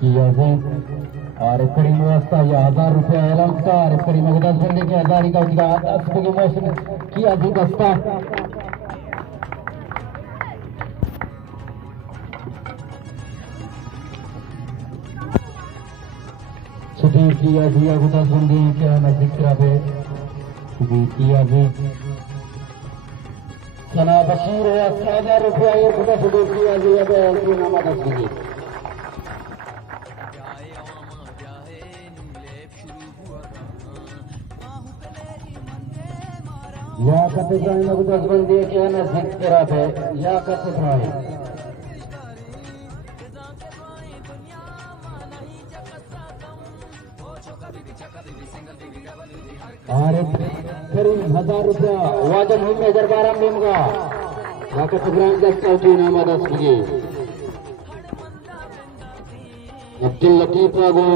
और कड़ी व्यवस्था या 1000 रुपया एलान का और कड़ी में 10 बंदे के 1000 का उसका 10 रुपये की मौसम किया जी दस्ता सुधीर किया जी 10 बंदे क्या नजदीक करा पे सुधीर किया जी सना बशीर है 1000 रुपया एक खुदा सुधीर किया जी अब उनकी नामा 10 बंदे या कते जाए ना 10 बंदे क्या नजदीक करा पे या कते जाए और करीब 1000 रुपया वाजन हुई में 12 में का वाकत ग्राम 10 का उठी नामा 10 की अब्दुल लतीफ को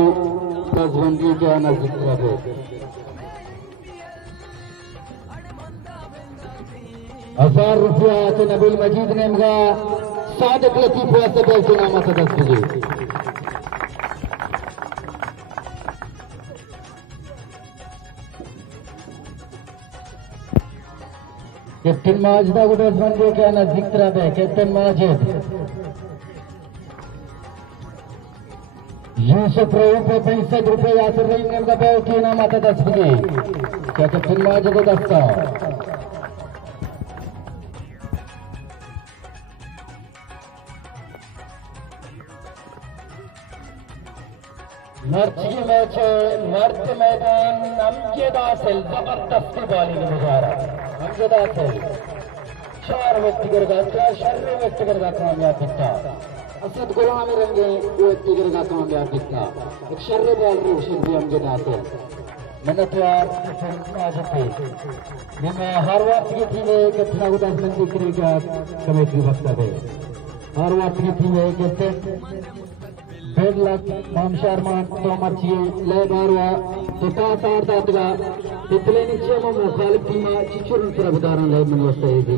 10 बंदी के नजदीक रखे 1000 रुपया से नबील मजीद ने का सादिक लतीफ से बेचे नामा 10 की कैप्टन माजिद को 10 बंदे के नजदीक तरफ है कैप्टन माजिद यूसुफ रऊफ 65 रुपये यासर रहीम ने उनका पैर की नाम आता 10 बजे क्या कैप्टन माजिद को 10 का मर्च की मैच है मर्च मैदान अमजद हासिल जबरदस्त बॉलिंग मुबारक अमजद हासिल 4 व्यक्तिगत का शर्रे व्यक्तिगत का कामयाब दिखता असद गुलाम रंगे वो व्यक्तिगत का कामयाब दिखता एक शर्रे बॉल रोशन भी अमजद हासिल मनतवार मैं हर वक्त की थी में कितना को 10 बंदी करेगा कमेटी वक्त है हर वक्त की थी में कैप्टन 1.5 लाख माम शर्मान तो मर्ची ले बारवा तो पास आठ दातगा तितले नीचे में मुखालिफ टीम चिचुरन पर उदाहरण ले मन वस्ता है जी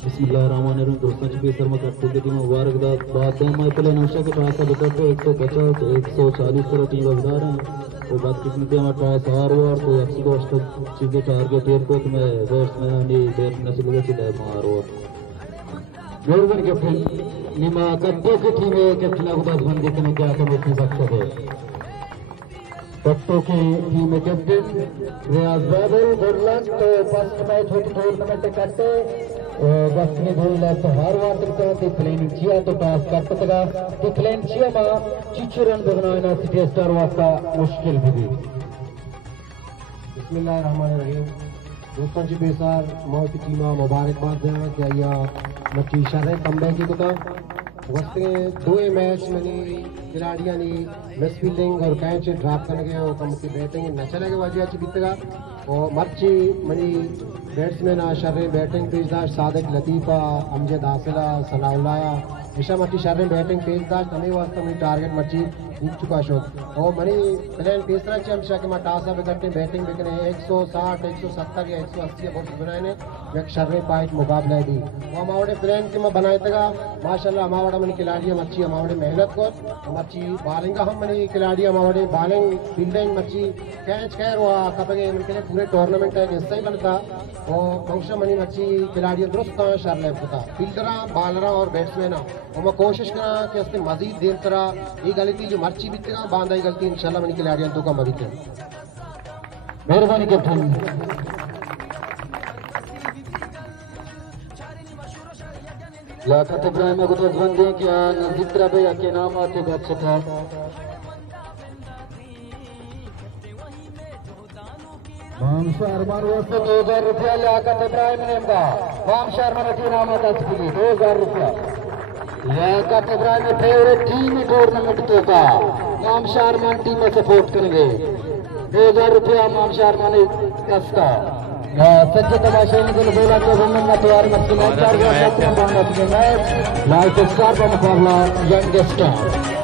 बिस्मिल्लाहिर्रहमानिर्रहीम दोस्तों जी शर्मा करते थे टीम मुबारक दा बाद में पहले नौशा के पास विकेट 150 140 पर टीम उदाहरण है और बात किस्मत में टॉस हार हुआ और तो 102 चीजें टारगेट एयरपोर्ट में बैट्समैन ने बैट नस्ल के सीधा मार हुआ मेहरबान कैप्टन निमा कट्टो की टीम है कैप्टन को 10 बंदे के क्या कमेटी बख्शा है कट्टो की टीम में कैप्टन रियाज बादल गुरलक तो फर्स्ट मैच होती टूर्नामेंट करते बस में धोई ला तो हार वार करते हैं प्लेन चिया तो टॉस करते का तो प्लेन चिया में चिचुरन बगनाना सिटी स्टार वास्ता मुश्किल भी बिस्मिल्लाहिर्रहमानिर्रहीम दोस्तों जी बेसार मौत की टीम मुबारकबाद देना क्या या मची इशारे कमबैक की तो वस्ते 2 मैच में खिलाड़ियां ने मिस फील्डिंग और कैच ड्रॉप करने गए और कम की बैटिंग न चलेगा वजह अच्छी बीतेगा और मर्ची मनी बैट्समैन शर्रे बैटिंग पेशदार सादिक लतीफ़ा अमजद हासिला सनाउल्ला ऐसा मर्ची शर्रे बैटिंग पेशदार तमें वास्ते में टारगेट मर्ची जीत चुका शो और मनी प्लान तीसरा चमचा के टासा विकटे बैटिंग बिकने 160 170 या 180 बॉल्स बनाए ने एक शर्रे पाइट मुकाबला दी वो हमारे प्लान के में बनाए तगा माशाल्लाह हमारा मन खिलाड़ियां मच्छी हमारे मेहनत को मच्छी बॉलिंग हम मनी खिलाड़ियां हमारे बॉलिंग फील्डिंग मच्छी कैच कह रहा कपगे उनके लिए पूरे टूर्नामेंट का हिस्सा ही बनता और फंक्शन मनी मच्छी खिलाड़ियां दुरुस्त शर लेता फील्डरा बॉलरा और बैट्समैन और मैं कोशिश करा कि उसके मजीद देर तरह ये गलती जो मर्ची बीतेगा बांधा गलती इंशाल्लाह मनी खिलाड़ियां तो कम बीते मेहरबानी कैप्टन लाखत इब्राहिम को 10 बंदे क्या नजीत्रा भैया के नाम आते बादशाह था माम शर्मान वास्ते 2000 रुपया लाखत इब्राहिम ने का माम शर्मान के नाम आता 2000 रुपया लाखत इब्राहिम फेवरेट टीम टूर्नामेंट तो का माम शर्मान टीम में सपोर्ट करेंगे 2000 रुपया माम शर्मान कस्ता सच्चे तमाशे के बोला तो हमने तैयार मत मैच लाइफ स्टार का मुकाबला यंग स्टार